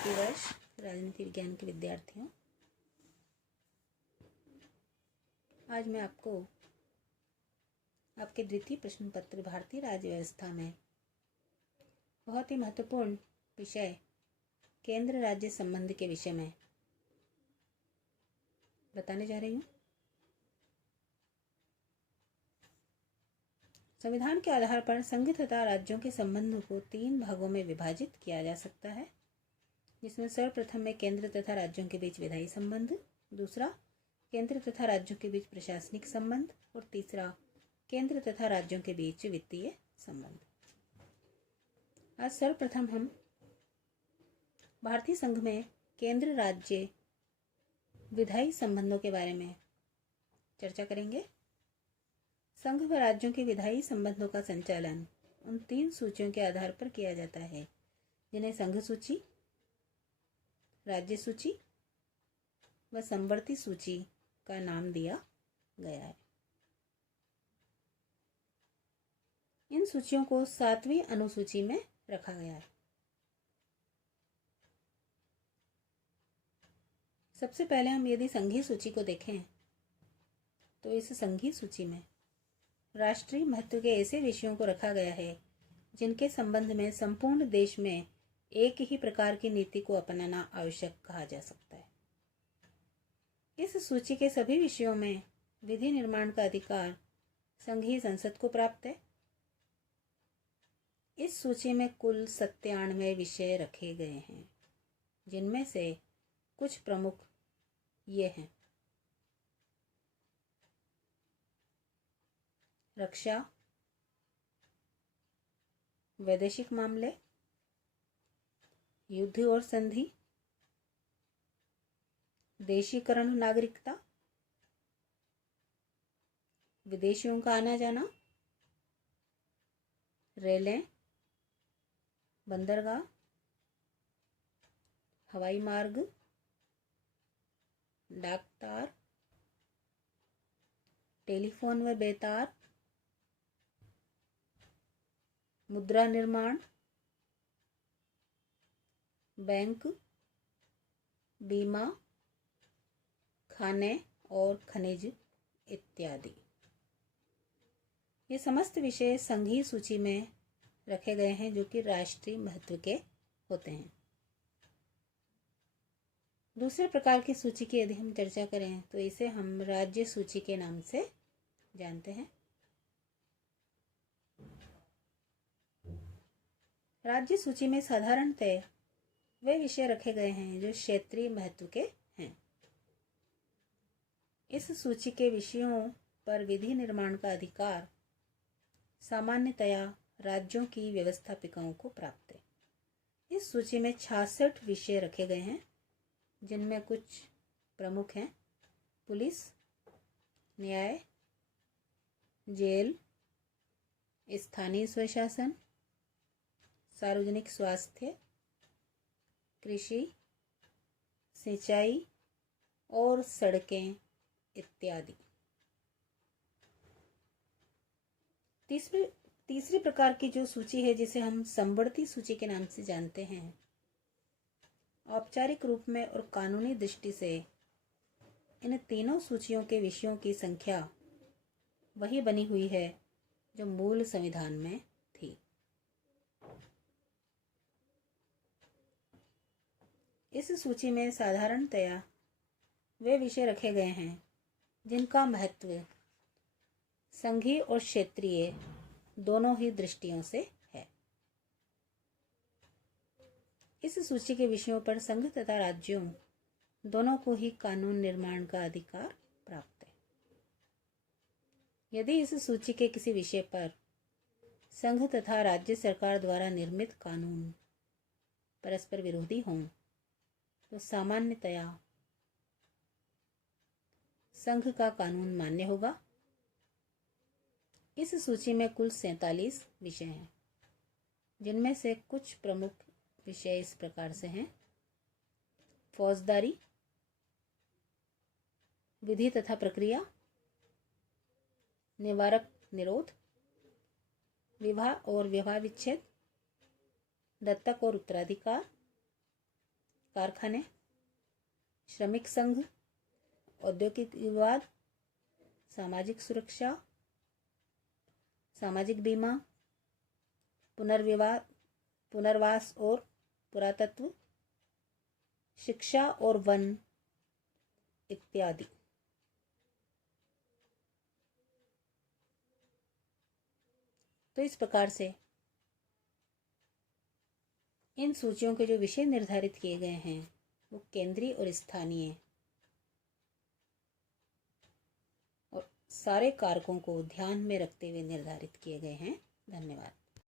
द्वितीय वर्ष राजनीति विज्ञान के विद्यार्थियों, आज मैं आपको आपके द्वितीय प्रश्न पत्र भारतीय राज्य व्यवस्था में बहुत ही महत्वपूर्ण विषय केंद्र राज्य संबंध के विषय में बताने जा रही हूँ। संविधान के आधार पर संघ तथा राज्यों के संबंधों को 3 भागों में विभाजित किया जा सकता है, जिसमें सर्वप्रथम में केंद्र तथा राज्यों के बीच विधायी संबंध, दूसरा केंद्र तथा राज्यों के बीच प्रशासनिक संबंध और तीसरा केंद्र तथा राज्यों के बीच वित्तीय संबंध। आज सर्वप्रथम हम भारतीय संघ में केंद्र राज्य विधायी संबंधों के बारे में चर्चा करेंगे। संघ व राज्यों के विधायी संबंधों का संचालन उन 3 सूचियों के आधार पर किया जाता है, जिन्हें संघ सूची, राज्य सूची व समवर्ती सूची का नाम दिया गया है। इन सूचियों को 7वीं अनुसूची में रखा गया है। सबसे पहले हम यदि संघीय सूची को देखें तो इस संघीय सूची में राष्ट्रीय महत्व के ऐसे विषयों को रखा गया है जिनके संबंध में संपूर्ण देश में एक ही प्रकार की नीति को अपनाना आवश्यक कहा जा सकता है। इस सूची के सभी विषयों में विधि निर्माण का अधिकार संघीय संसद को प्राप्त है। इस सूची में कुल 97 विषय रखे गए हैं, जिनमें से कुछ प्रमुख ये हैं: रक्षा, वैदेशिक मामले, युद्ध और संधि, देशीकरण नागरिकता, विदेशियों का आना जाना, रेलें, बंदरगाह, हवाई मार्ग, डाक तार, टेलीफोन व बेतार, मुद्रा निर्माण, बैंक, बीमा, खाने और खनिज इत्यादि। ये समस्त विषय संघीय सूची में रखे गए हैं, जो कि राष्ट्रीय महत्व के होते हैं। दूसरे प्रकार की सूची की यदि हम चर्चा करें तो इसे हम राज्य सूची के नाम से जानते हैं। राज्य सूची में साधारणतः वे विषय रखे गए हैं जो क्षेत्रीय महत्व के हैं। इस सूची के विषयों पर विधि निर्माण का अधिकार सामान्यतया राज्यों की व्यवस्थापिकाओं को प्राप्त है। इस सूची में 66 विषय रखे गए हैं, जिनमें कुछ प्रमुख हैं: पुलिस, न्याय, जेल, स्थानीय स्वशासन, सार्वजनिक स्वास्थ्य, कृषि, सिंचाई और सड़कें इत्यादि। तीसरी प्रकार की जो सूची है, जिसे हम समवर्ती सूची के नाम से जानते हैं, औपचारिक रूप में और कानूनी दृष्टि से इन तीनों सूचियों के विषयों की संख्या वही बनी हुई है जो मूल संविधान में थी। इस सूची में साधारणतया वे विषय रखे गए हैं जिनका महत्व संघीय और क्षेत्रीय दोनों ही दृष्टियों से है। इस सूची के विषयों पर संघ तथा राज्यों दोनों को ही कानून निर्माण का अधिकार प्राप्त है। यदि इस सूची के किसी विषय पर संघ तथा राज्य सरकार द्वारा निर्मित कानून परस्पर विरोधी हों तो सामान्यतया संघ का कानून मान्य होगा। इस सूची में कुल 47 विषय हैं, जिनमें से कुछ प्रमुख विषय इस प्रकार से हैं: फौजदारी, विधि तथा प्रक्रिया, निवारक निरोध, विवाह और विवाह विच्छेद, दत्तक और उत्तराधिकार, कारखाने, श्रमिक संघ, औद्योगिक विवाद, सामाजिक सुरक्षा, सामाजिक बीमा, पुनर्वास और पुरातत्व, शिक्षा और वन इत्यादि। तो इस प्रकार से इन सूचियों के जो विषय निर्धारित किए गए हैं वो केंद्रीय और स्थानीय और सारे कारकों को ध्यान में रखते हुए निर्धारित किए गए हैं। धन्यवाद।